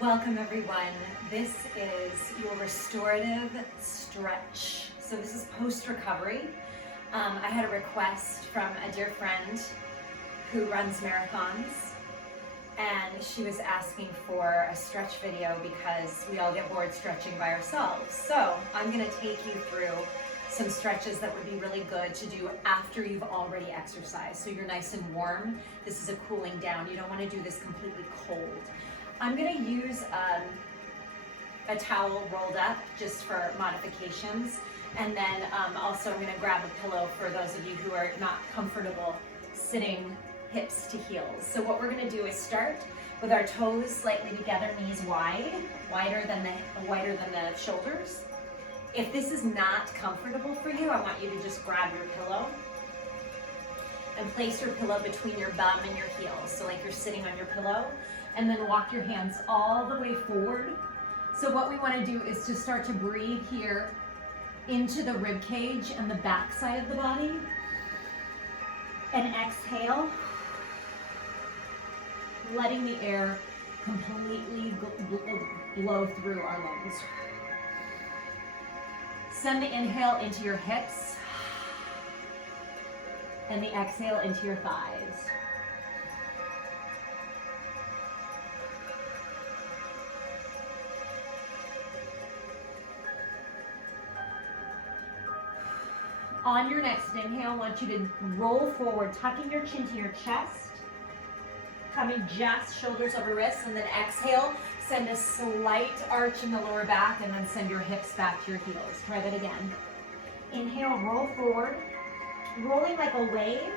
Welcome everyone. This is your restorative stretch. So this is post-recovery. I had a request from a dear friend who runs marathons, and she was asking for a stretch video because we all get bored stretching by ourselves. So I'm gonna take you through some stretches that would be really good to do after you've already exercised. So you're nice and warm. This is a cooling down. You don't wanna do this completely cold. I'm gonna use a towel rolled up just for modifications. And then also I'm gonna grab a pillow for those of you who are not comfortable sitting hips to heels. So what we're gonna do is start with our toes slightly together, knees wide, wider than the shoulders. If this is not comfortable for you, I want you to just grab your pillow and place your pillow between your bum and your heels. So like you're sitting on your pillow, and then walk your hands all the way forward. So what we want to do is to start to breathe here into the rib cage and the back side of the body. And exhale, letting the air completely blow through our lungs. Send the inhale into your hips and the exhale into your thighs. On your next inhale, I want you to roll forward, tucking your chin to your chest, coming just shoulders over wrists, and then exhale, send a slight arch in the lower back, and then send your hips back to your heels. Try that again. Inhale, roll forward, rolling like a wave,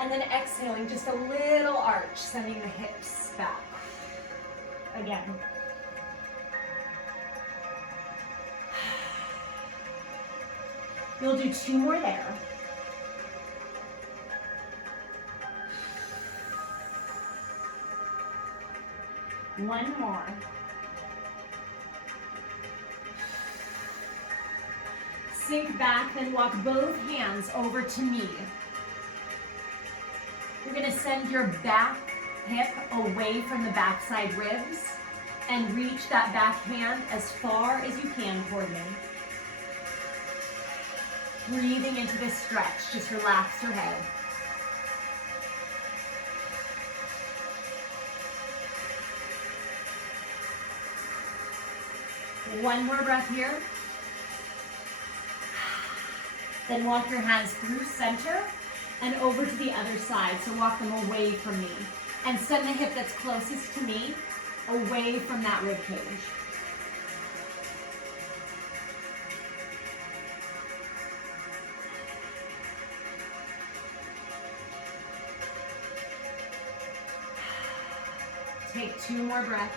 and then exhaling, just a little arch, sending the hips back. Again. You'll do 2 more there. One more. Sink back, then walk both hands over to knee. You're gonna send your back hip away from the backside ribs and reach that back hand as far as you can toward me. Breathing into this stretch, just relax your head. One more breath here. Then walk your hands through center and over to the other side. So walk them away from me. And send the hip that's closest to me away from that rib cage. Take 2 more breaths.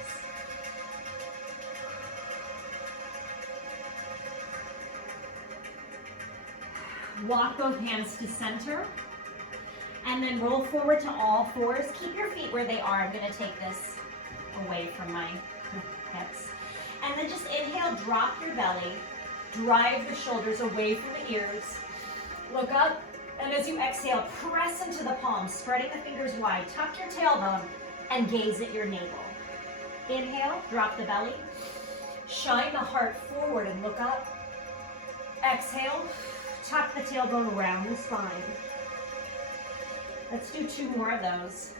Walk both hands to center. And then roll forward to all fours. Keep your feet where they are. I'm going to take this away from my hips. And then just inhale, drop your belly. Drive the shoulders away from the ears. Look up. And as you exhale, press into the palms, spreading the fingers wide. Tuck your tailbone and gaze at your navel. Inhale, drop the belly. Shine the heart forward and look up. Exhale, tuck the tailbone around the spine. Let's do 2 more of those.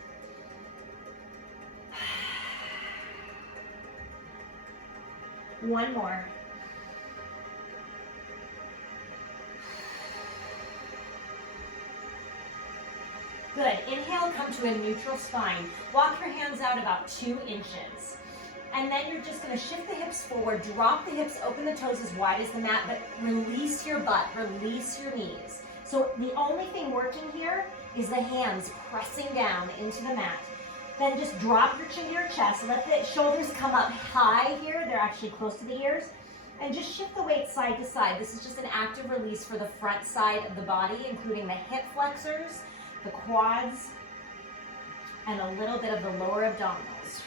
One more. Good. Inhale, come to a neutral spine. Walk your hands out about 2 inches. And then you're just going to shift the hips forward, drop the hips, open the toes as wide as the mat, but release your butt, release your knees. So the only thing working here is the hands pressing down into the mat. Then just drop your chin to your chest, let the shoulders come up high here, they're actually close to the ears, and just shift the weight side to side. This is just an active release for the front side of the body, including the hip flexors, the quads, and a little bit of the lower abdominals.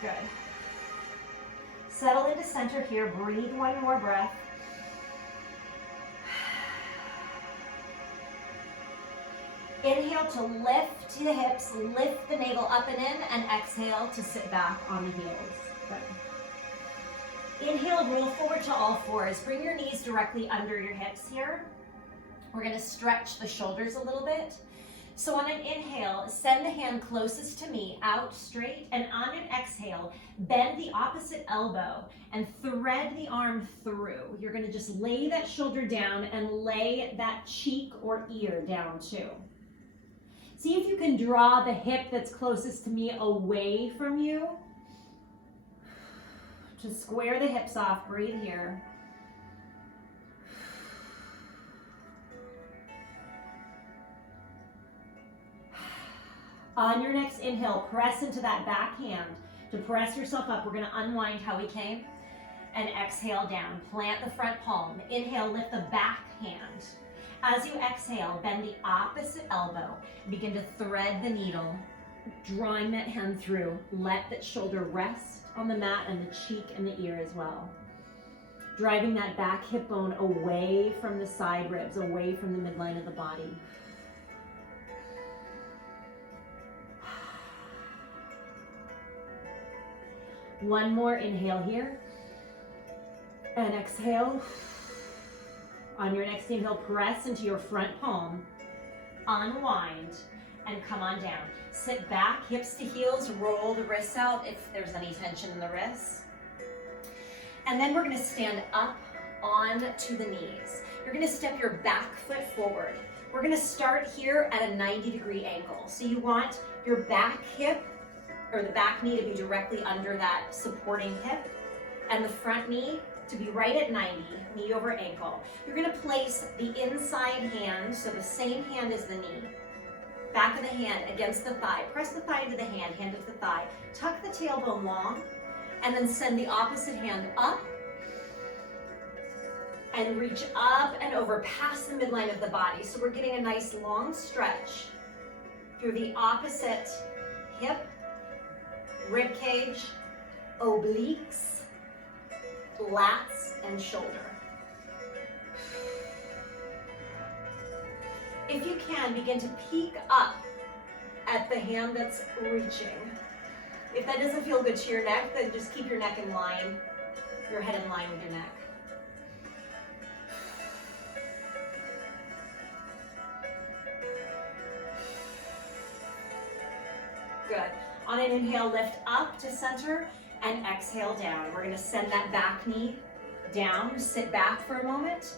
Good. Settle into center here. Breathe 1 more breath. Inhale inhale to lift the hips, lift the navel up and in, and exhale to sit back on the heels. Good. Inhale, roll forward to all fours. Bring your knees directly under your hips here. We're gonna stretch the shoulders a little bit. So on an inhale, send the hand closest to me, out straight, and on an exhale, bend the opposite elbow and thread the arm through. You're gonna just lay that shoulder down and lay that cheek or ear down too. See if you can draw the hip that's closest to me away from you. Just square the hips off, breathe here. On your next inhale, press into that back hand. To press yourself up, we're gonna unwind how we came and exhale down. Plant the front palm. Inhale, lift the back hand. As you exhale, bend the opposite elbow. Begin to thread the needle, drawing that hand through. Let that shoulder rest on the mat and the cheek and the ear as well. Driving that back hip bone away from the side ribs, away from the midline of the body. One more inhale here, and exhale. On your next inhale, press into your front palm, unwind, and come on down. Sit back, hips to heels, roll the wrists out if there's any tension in the wrists. And then we're gonna stand up on to the knees. You're gonna step your back foot forward. We're gonna start here at a 90-degree angle. So you want your back hip or the back knee to be directly under that supporting hip and the front knee to be right at 90, knee over ankle. You're gonna place the inside hand, so the same hand as the knee, back of the hand against the thigh. Press the thigh into the hand, hand into the thigh. Tuck the tailbone long, and then send the opposite hand up and reach up and over past the midline of the body. So we're getting a nice long stretch through the opposite hip, rib cage, obliques, lats, and shoulder. If you can, begin to peek up at the hand that's reaching. If that doesn't feel good to your neck, then just keep your neck in line, your head in line with your neck. Good. On an inhale, lift up to center and exhale down. We're gonna send that back knee down, sit back for a moment.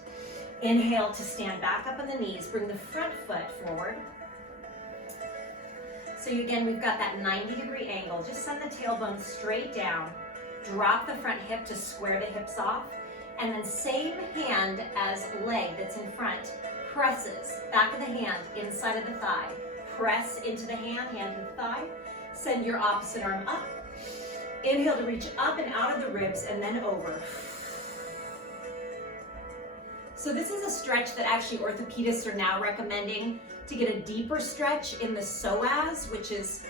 Inhale to stand back up on the knees, bring the front foot forward. So again, we've got that 90-degree angle. Just send the tailbone straight down. Drop the front hip to square the hips off. And then same hand as leg that's in front, presses, back of the hand, inside of the thigh. Press into the hand, hand to the thigh. Send your opposite arm up. Inhale to reach up and out of the ribs and then over. So this is a stretch that actually orthopedists are now recommending to get a deeper stretch in the psoas, which is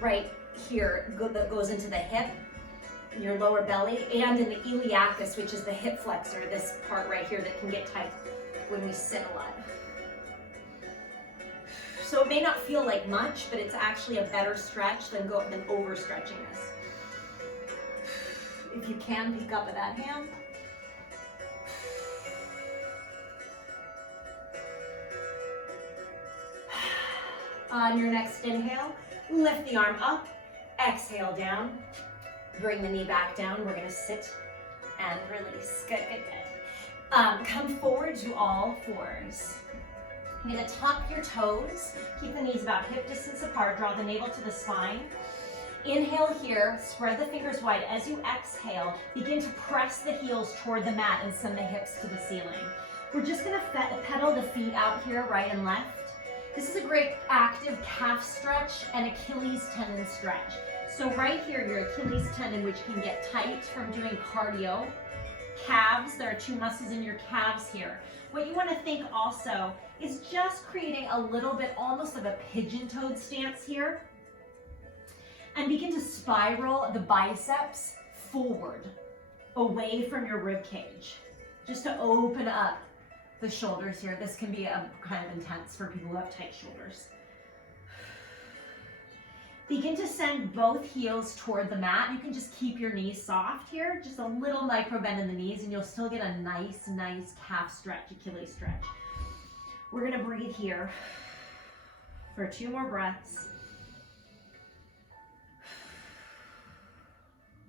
right here, that goes into the hip, in your lower belly, and in the iliacus, which is the hip flexor, this part right here that can get tight when we sit a lot. So it may not feel like much, but it's actually a better stretch than overstretching this. If you can, peek up at that hand. On your next inhale, lift the arm up, exhale down, bring the knee back down. We're gonna sit and release. Good, good, good. Come forward to all fours. You're gonna tuck your toes, keep the knees about hip distance apart, draw the navel to the spine. Inhale here, spread the fingers wide. As you exhale, begin to press the heels toward the mat and send the hips to the ceiling. We're just gonna pedal the feet out here, right and left. This is a great active calf stretch and Achilles tendon stretch. So right here, your Achilles tendon, which can get tight from doing cardio. Calves, there are two muscles in your calves here. What you want to think also is just creating a little bit almost of a pigeon-toed stance here. And begin to spiral the biceps forward, away from your rib cage, just to open up the shoulders here. This can be a kind of intense for people who have tight shoulders. Begin to send both heels toward the mat. You can just keep your knees soft here, just a little micro bend in the knees, and you'll still get a nice calf stretch, Achilles stretch. We're gonna breathe here for 2 more breaths.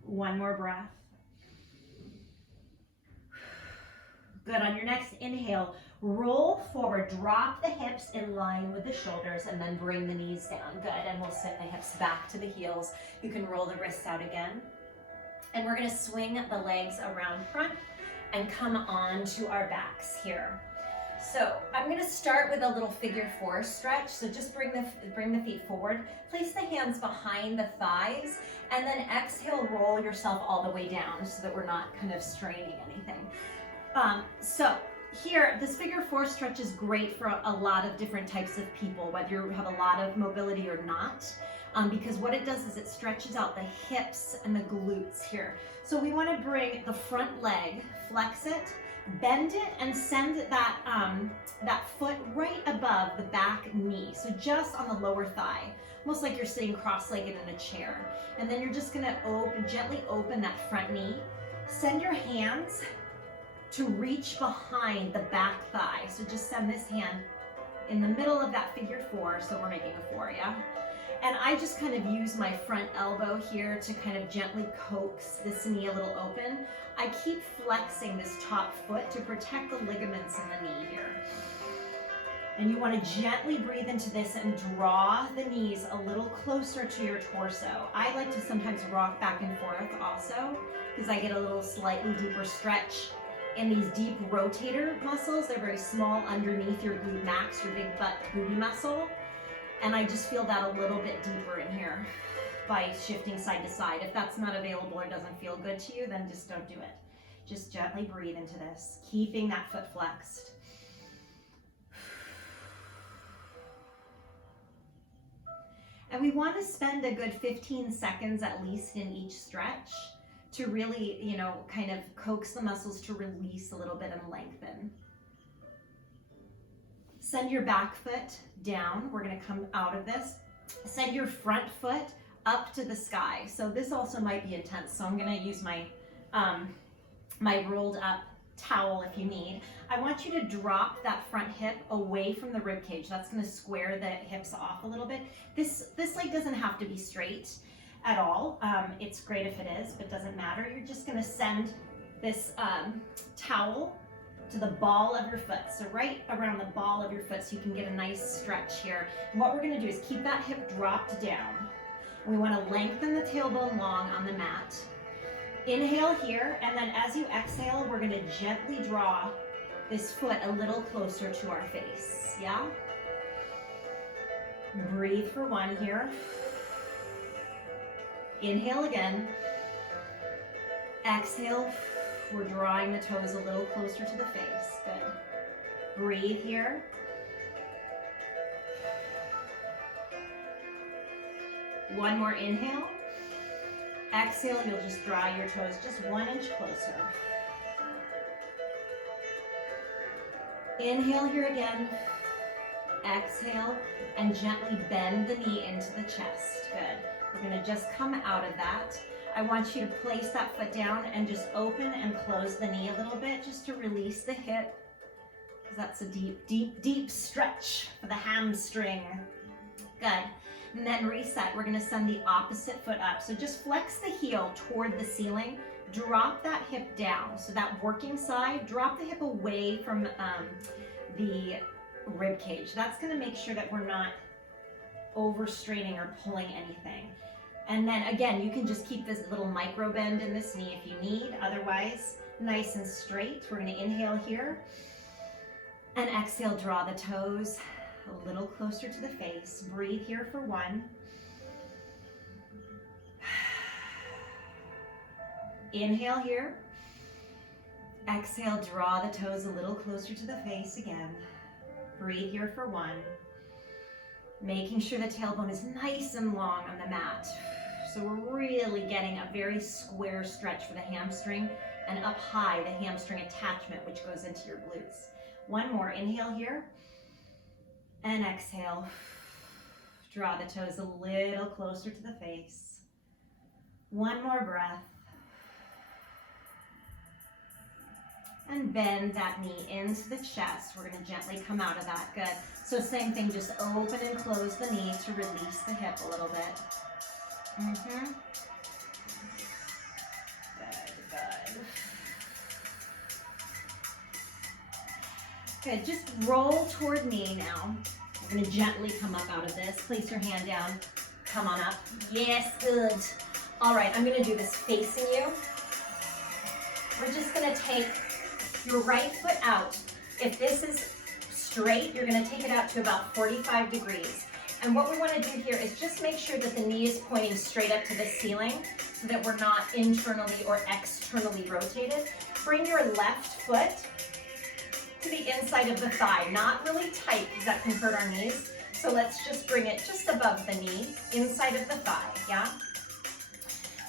1 more breath. Good. On your next inhale, roll forward, drop the hips in line with the shoulders, and then bring the knees down. Good. And we'll sit the hips back to the heels. You can roll the wrists out again. And we're going to swing the legs around front and come on to our backs here. So I'm going to start with a little figure 4 stretch. So just bring the feet forward, place the hands behind the thighs, and then exhale, roll yourself all the way down so that we're not kind of straining anything. So here, this figure 4 stretch is great for a lot of different types of people, whether you have a lot of mobility or not, because what it does is it stretches out the hips and the glutes here. So we want to bring the front leg, flex it, bend it, and send that foot right above the back knee. So just on the lower thigh, almost like you're sitting cross-legged in a chair. And then you're just going to gently open that front knee. Send your hands to reach behind the back thigh. So just send this hand in the middle of that figure 4. So we're making a 4, yeah? And I just kind of use my front elbow here to kind of gently coax this knee a little open. I keep flexing this top foot to protect the ligaments in the knee here. And you want to gently breathe into this and draw the knees a little closer to your torso. I like to sometimes rock back and forth also, because I get a little slightly deeper stretch in these deep rotator muscles. They're very small underneath your glute max, your big butt booty muscle. And I just feel that a little bit deeper in here by shifting side to side. If that's not available or doesn't feel good to you, then just don't do it. Just gently breathe into this, keeping that foot flexed. And we want to spend a good 15 seconds at least in each stretch to really, kind of coax the muscles to release a little bit and lengthen. Send your back foot down. We're going to come out of this. Send your front foot up to the sky. So this also might be intense. So I'm going to use my my rolled up towel if you need. I want you to drop that front hip away from the rib cage. That's going to square the hips off a little bit. This leg doesn't have to be straight at all. It's great if it is, but it doesn't matter. You're just going to send this towel to the ball of your foot. So right around the ball of your foot so you can get a nice stretch here. And what we're going to do is keep that hip dropped down. We want to lengthen the tailbone long on the mat. Inhale here, and then as you exhale, we're going to gently draw this foot a little closer to our face. Yeah? Breathe for 1 here. Inhale again. Exhale. We're drawing the toes a little closer to the face. Good. Breathe here. One more inhale. Exhale, you'll just draw your toes just 1 inch closer. Inhale here again. Exhale, and gently bend the knee into the chest. Good. We're going to just come out of that. I want you to place that foot down and just open and close the knee a little bit just to release the hip, because that's a deep stretch for the hamstring. Good. And then reset. We're going to send the opposite foot up. So just flex the heel toward the ceiling. Drop that hip down. So that working side, drop the hip away from the rib cage. That's going to make sure that we're not overstraining or pulling anything. And then again, you can just keep this little micro bend in this knee if you need. Otherwise, nice and straight. We're going to inhale here. And exhale, draw the toes a little closer to the face. Breathe here for 1. Inhale here. Exhale, draw the toes a little closer to the face again. Breathe here for 1. Making sure the tailbone is nice and long on the mat. So we're really getting a very square stretch for the hamstring, and up high, the hamstring attachment, which goes into your glutes. 1 more. Inhale here. And exhale. Draw the toes a little closer to the face. One more breath. And bend that knee into the chest. We're going to gently come out of that. Good. So same thing, just open and close the knee to release the hip a little bit. Good. Good, just roll toward me now. We're going to gently come up out of this. Place your hand down. Come on up. Yes, good. All right, I'm going to do this facing you. We're just going to take your right foot out. If this is straight, you're going to take it out to about 45 degrees. And what we want to do here is just make sure that the knee is pointing straight up to the ceiling so that we're not internally or externally rotated. Bring your left foot to the inside of the thigh, not really tight because that can hurt our knees. So let's just bring it just above the knee, inside of the thigh, yeah?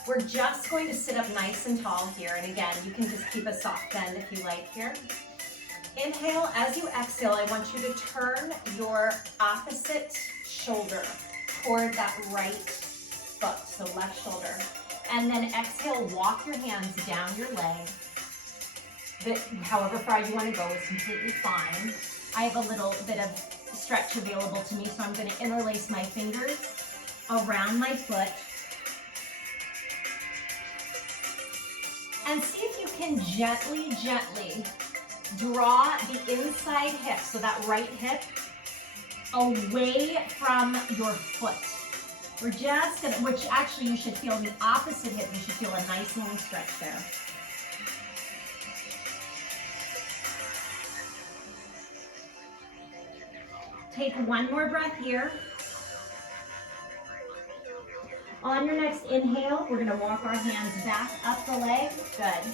We're just going to sit up nice and tall here. And again, you can just keep a soft bend if you like here. Inhale. As you exhale, I want you to turn your opposite shoulder toward that right foot, so left shoulder. And then exhale, walk your hands down your leg. However far you want to go is completely fine. I have a little bit of stretch available to me, so I'm going to interlace my fingers around my foot. And see if you can gently draw the inside hip, so that right hip, away from your foot. We're just gonna, which actually you should feel the opposite hip, you should feel a nice long stretch there. Take one more breath here. On your next inhale, we're gonna walk our hands back up the leg. Good.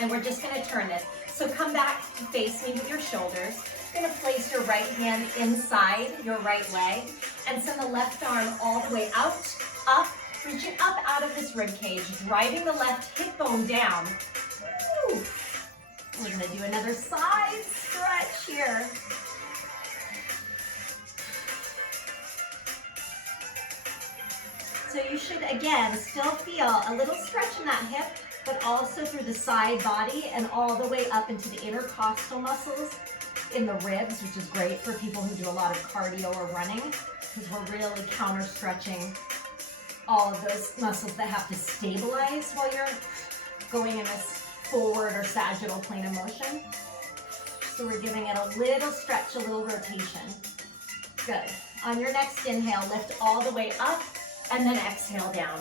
And we're just gonna turn this. So come back to face me with your shoulders. You're gonna place your right hand inside your right leg and send the left arm all the way out, up, reaching up out of this rib cage, driving the left hip bone down. Woo. We're gonna do another side stretch here. So you should, again, still feel a little stretch in that hip, but also through the side body and all the way up into the intercostal muscles in the ribs, which is great for people who do a lot of cardio or running, because we're really counter stretching all of those muscles that have to stabilize while you're going in this forward or sagittal plane of motion. So we're giving it a little stretch, a little rotation. Good. On your next inhale, lift all the way up and then exhale down.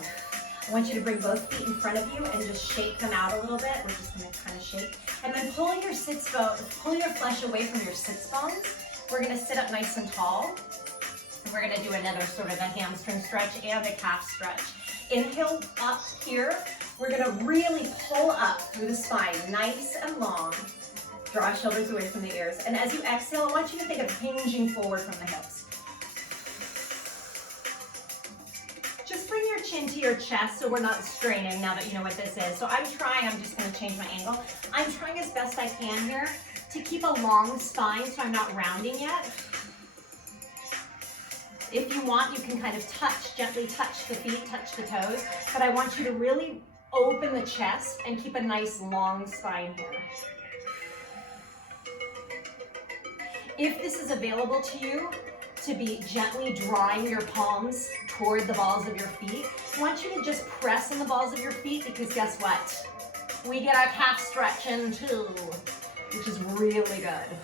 I want you to bring both feet in front of you and just shake them out a little bit. We're just going to kind of shake. And then pull your flesh away from your sits bones. We're going to sit up nice and tall. And we're going to do another sort of a hamstring stretch and a calf stretch. Inhale up here. We're going to really pull up through the spine, nice and long. Draw shoulders away from the ears. And as you exhale, I want you to think of hinging forward from the hips. Bring your chin to your chest so we're not straining now that you know what this is. So I'm just going to change my angle. I'm trying as best I can here to keep a long spine so I'm not rounding yet. If you want, you can kind of gently touch the feet, touch the toes, but I want you to really open the chest and keep a nice long spine here. If this is available to you, to be gently drawing your palms toward the balls of your feet, I want you to just press on the balls of your feet, because guess what? We get our calf stretch in too, which is really good.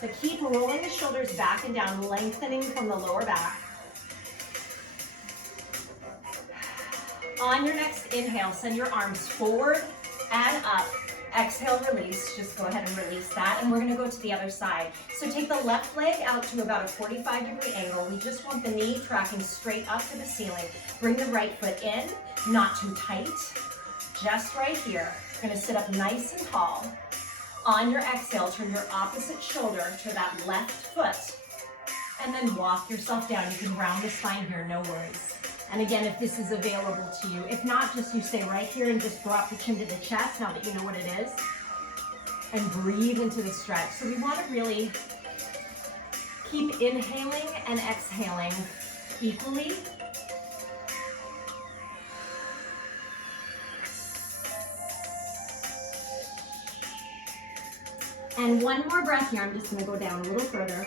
So keep rolling the shoulders back and down, lengthening from the lower back. On your next inhale, send your arms forward and up. Exhale, release. Just go ahead and release that. And we're going to go to the other side. So take the left leg out to about a 45-degree angle. We just want the knee tracking straight up to the ceiling. Bring the right foot in, not too tight. Just right here. You're going to sit up nice and tall. On your exhale, turn your opposite shoulder to that left foot. And then walk yourself down. You can round the spine here, no worries. And again, if this is available to you, if not, just you stay right here and just drop the chin to the chest now that you know what it is. And breathe into the stretch. So we want to really keep inhaling and exhaling equally. And one more breath here. I'm just going to go down a little further.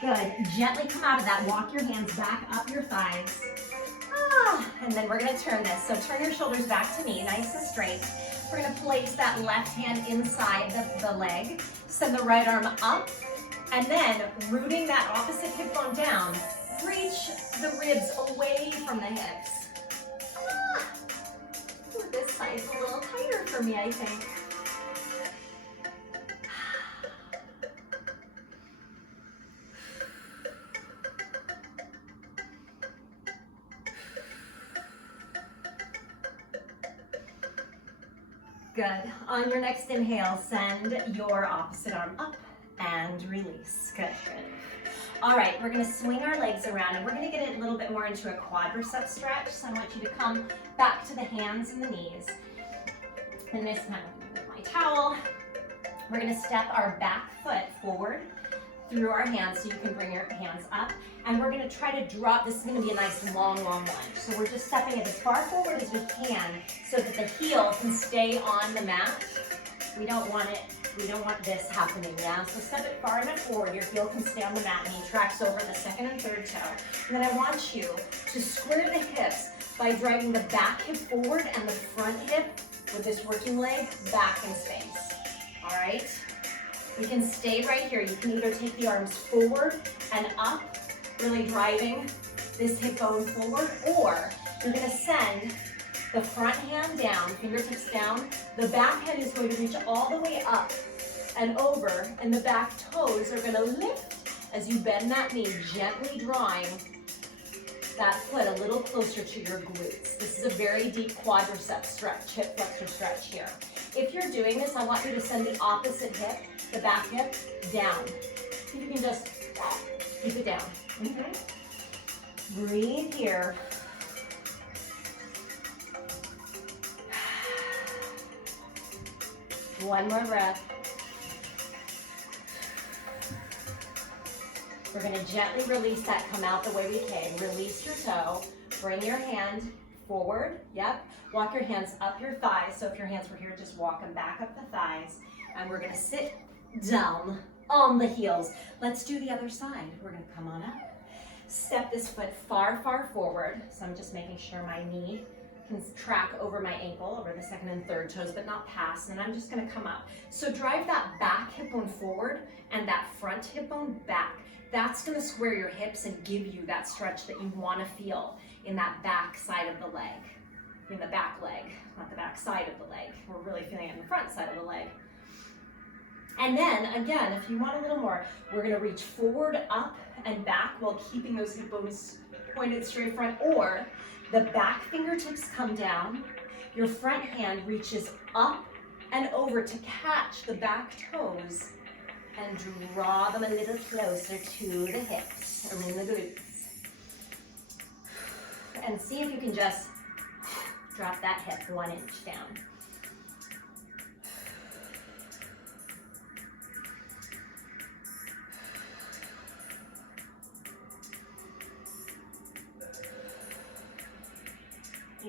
Good. Gently come out of that. Walk your hands back up your thighs. And then we're going to turn this. So turn your shoulders back to me, nice and straight. We're going to place that left hand inside the leg. Send the right arm up. And then rooting that opposite hip bone down, reach the ribs away from the hips. Ooh, this side's a little tighter for me, I think. Good. On your next inhale, send your opposite arm up and release. Good, good. All right, we're gonna swing our legs around and we're gonna get it a little bit more into a quadricep stretch. So I want you to come back to the hands and the knees. And this time, with my towel, we're gonna step our back foot forward through our hands so you can bring your hands up. And we're gonna try to drop, this is gonna be a nice long lunge. So we're just stepping it as far forward as we can so that the heel can stay on the mat. We don't want this happening, yeah? So step it far enough forward, your heel can stay on the mat, knee tracks over the second and third toe. And then I want you to square the hips by driving the back hip forward and the front hip with this working leg back in space, all right? You can stay right here. You can either take the arms forward and up, really driving this hip bone forward, or you're gonna send the front hand down, fingertips down. The back hand is going to reach all the way up and over, and the back toes are gonna lift as you bend that knee, gently drawing that foot a little closer to your glutes. This is a very deep quadricep stretch, hip flexor stretch here. If you're doing this, I want you to send the opposite hip, the back hip, down. See if you can just keep it down. Breathe here. One more breath. We're gonna gently release that, come out the way we came. Release your toe, bring your hand forward, yep. Walk your hands up your thighs. So if your hands were here, just walk them back up the thighs. And we're gonna sit down on the heels. Let's do the other side. We're gonna come on up. Step this foot far, far forward. So I'm just making sure my knee can track over my ankle, over the second and third toes, but not past, and I'm just gonna come up. So drive that back hip bone forward and that front hip bone back. That's gonna square your hips and give you that stretch that you wanna feel in that back side of the leg. I mean the back leg, not the back side of the leg. We're really feeling it in the front side of the leg. And then, again, if you want a little more, we're gonna reach forward, up, and back while keeping those hip bones pointed straight front, or the back fingertips come down, your front hand reaches up and over to catch the back toes and draw them a little closer to the hips, around the glutes. And see if you can just drop that hip 1 inch down.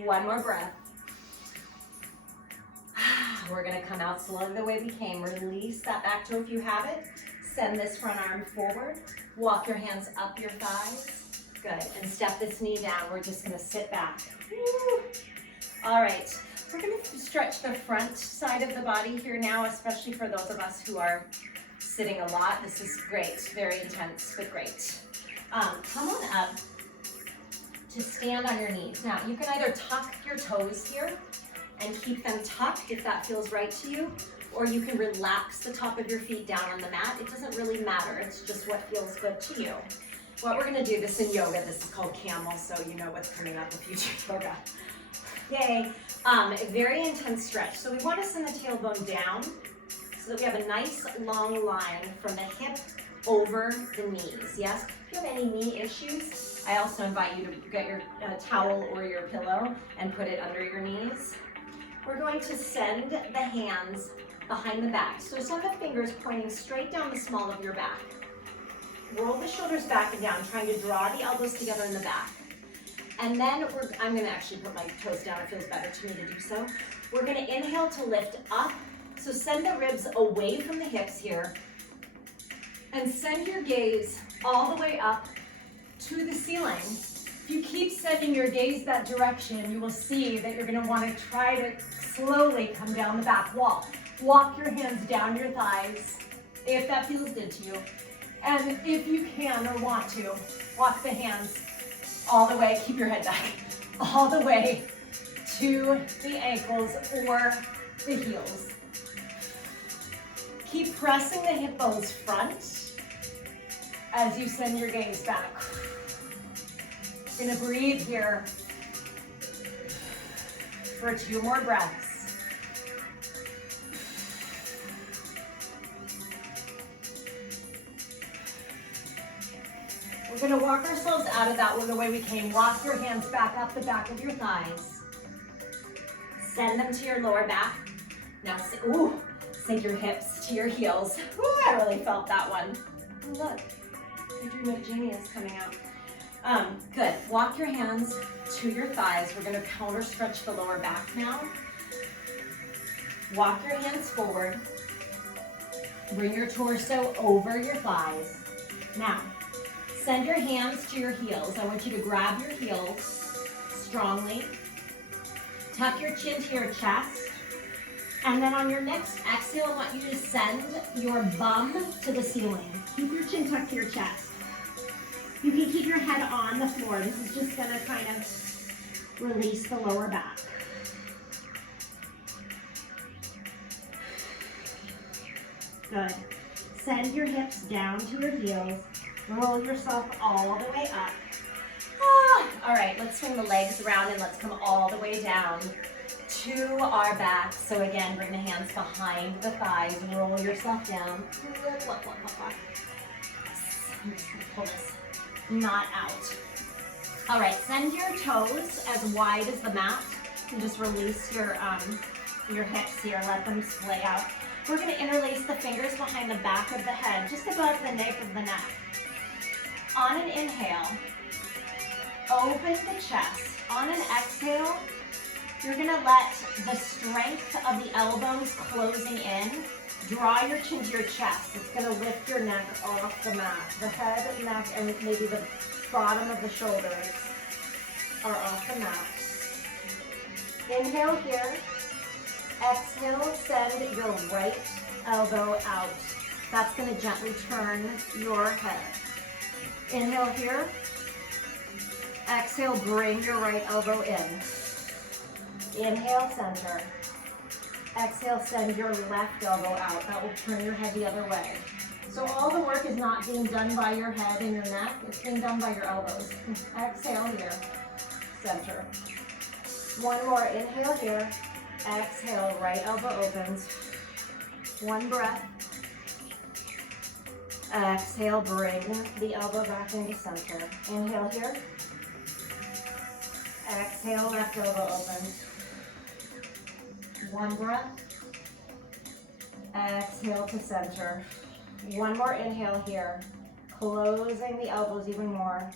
One more breath. We're gonna come out slowly the way we came. Release that back toe if you have it. Send this front arm forward. Walk your hands up your thighs. Good, and step this knee down. We're just gonna sit back. Woo. All right, we're gonna stretch the front side of the body here now, especially for those of us who are sitting a lot. This is great, very intense, but great. Come on up to stand on your knees. Now, you can either tuck your toes here and keep them tucked if that feels right to you, or you can relax the top of your feet down on the mat. It doesn't really matter, it's just what feels good to you. What we're gonna do, this in yoga, this is called camel, so you know what's coming up if you do yoga. Yay. A very intense stretch. So we wanna send the tailbone down so that we have a nice long line from the hip over the knees, yes? If you have any knee issues, I also invite you to get your towel or your pillow and put it under your knees. We're going to send the hands behind the back. So send the fingers pointing straight down the small of your back. Roll the shoulders back and down, trying to draw the elbows together in the back. And then I'm gonna actually put my toes down, it feels better to me to do so. We're gonna inhale to lift up. So send the ribs away from the hips here. And send your gaze all the way up to the ceiling. If you keep sending your gaze that direction, you will see that you're gonna wanna try to slowly come down the back wall. Walk your hands down your thighs, if that feels good to you. And if you can or want to, walk the hands all the way, keep your head back, all the way to the ankles or the heels. Keep pressing the hip bones front as you send your gaze back. You're gonna breathe here for 2 more breaths. We're gonna walk ourselves out of that one the way we came. Walk your hands back up the back of your thighs. Send them to your lower back. Now, sink your hips to your heels. Ooh, I really felt that one. Oh, look, Adrian McGenie is coming out. Good, walk your hands to your thighs. We're gonna counter stretch the lower back now. Walk your hands forward. Bring your torso over your thighs. Now, send your hands to your heels. I want you to grab your heels strongly. Tuck your chin to your chest. And then on your next exhale, I want you to send your bum to the ceiling. Keep your chin tucked to your chest. You can keep your head on the floor. This is just gonna kind of release the lower back. Good. Send your hips down to your heels. Roll yourself all the way up. All right, let's swing the legs around and let's come all the way down to our back. So again, bring the hands behind the thighs, roll yourself down. I'm just gonna pull this knot out. All right, send your toes as wide as the mat and just release your hips here, let them splay out. We're gonna interlace the fingers behind the back of the head, just above the nape of the neck. On an inhale, open the chest. On an exhale, you're gonna let the strength of the elbows closing in draw your chin to your chest. It's gonna lift your neck off the mat. The head, neck, and maybe the bottom of the shoulders are off the mat. Inhale here. Exhale, send your right elbow out. That's gonna gently turn your head. Inhale here. Exhale, bring your right elbow in. Inhale, center. Exhale, send your left elbow out. That will turn your head the other way. So all the work is not being done by your head and your neck, it's being done by your elbows. Exhale here, center. One more, inhale here. Exhale, right elbow opens. One breath. Exhale, bring the elbow back into center. Inhale here. Exhale, left elbow opens. One breath. Exhale to center. One more inhale here. Closing the elbows even more.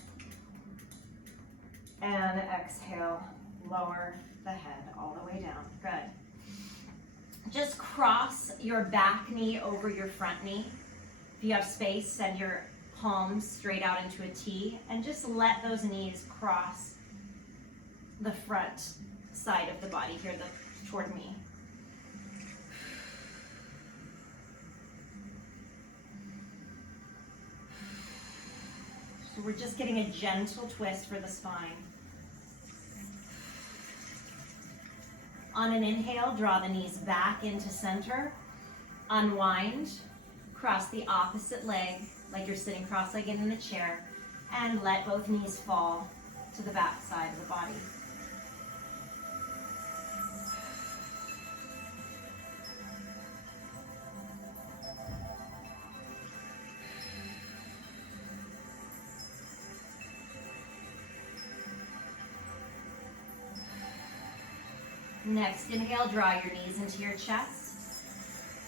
And exhale, lower the head all the way down. Good. Just cross your back knee over your front knee. If you have space, send your palms straight out into a T and just let those knees cross the front side of the body here, toward me. So we're just getting a gentle twist for the spine. On an inhale, draw the knees back into center. Unwind, cross the opposite leg like you're sitting cross-legged in a chair, and let both knees fall to the back side of the body. Next, inhale, draw your knees into your chest.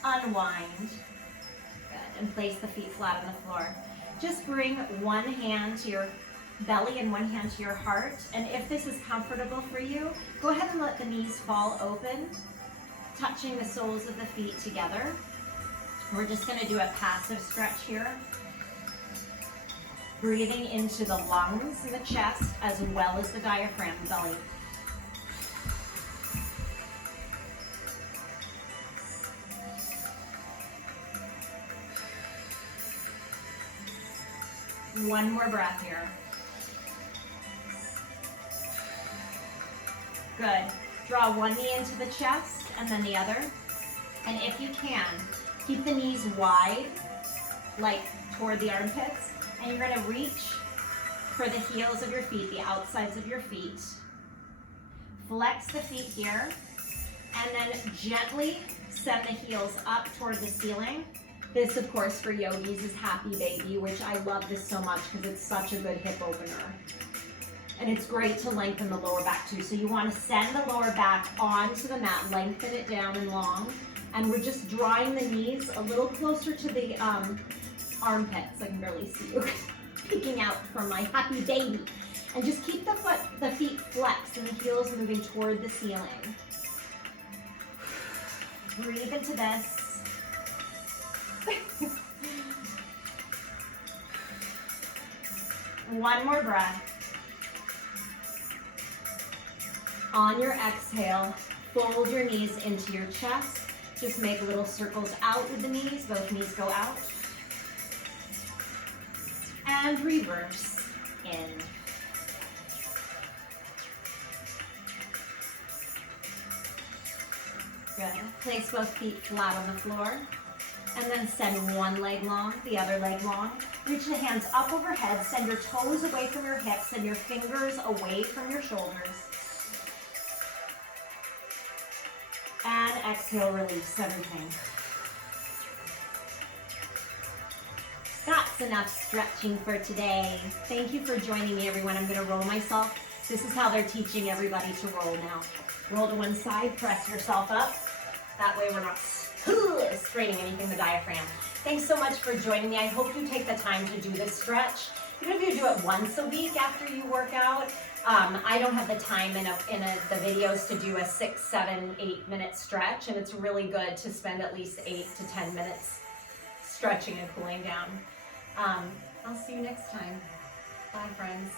unwind. Good, and place the feet flat on the floor. Just bring one hand to your belly and one hand to your heart. And if this is comfortable for you, go ahead and let the knees fall open, touching the soles of the feet together. We're just going to do a passive stretch here. Breathing into the lungs and the chest as well as the diaphragm belly. One more breath here. Good. Draw one knee into the chest and then the other. And if you can, keep the knees wide, like toward the armpits. And you're going to reach for the heels of your feet, the outsides of your feet. Flex the feet here. And then gently send the heels up toward the ceiling. This, of course, for yogis is Happy Baby, which I love this so much because it's such a good hip opener. And it's great to lengthen the lower back too. So you want to send the lower back onto the mat, lengthen it down and long. And we're just drawing the knees a little closer to the armpits. I can barely see you peeking out from my Happy Baby. And just keep the feet flexed and the heels moving toward the ceiling. Breathe into this. One more breath. On your exhale, fold your knees into your chest. Just make little circles out with the knees. Both knees go out. And reverse in. Good. Place both feet flat on the floor. And then send one leg long, the other leg long. Reach the hands up overhead. Send your toes away from your hips and your fingers away from your shoulders. And exhale, release everything. That's enough stretching for today. Thank you for joining me, everyone. I'm going to roll myself. This is how they're teaching everybody to roll now. Roll to one side, press yourself up. That way we're not straining anything, the diaphragm. Thanks so much for joining me. I hope you take the time to do this stretch. Even if you do it once a week after you work out. I don't have the time in the videos to do a 6, 7, 8 minute stretch, and it's really good to spend at least 8 to 10 minutes stretching and cooling down. I'll see you next time. Bye, friends.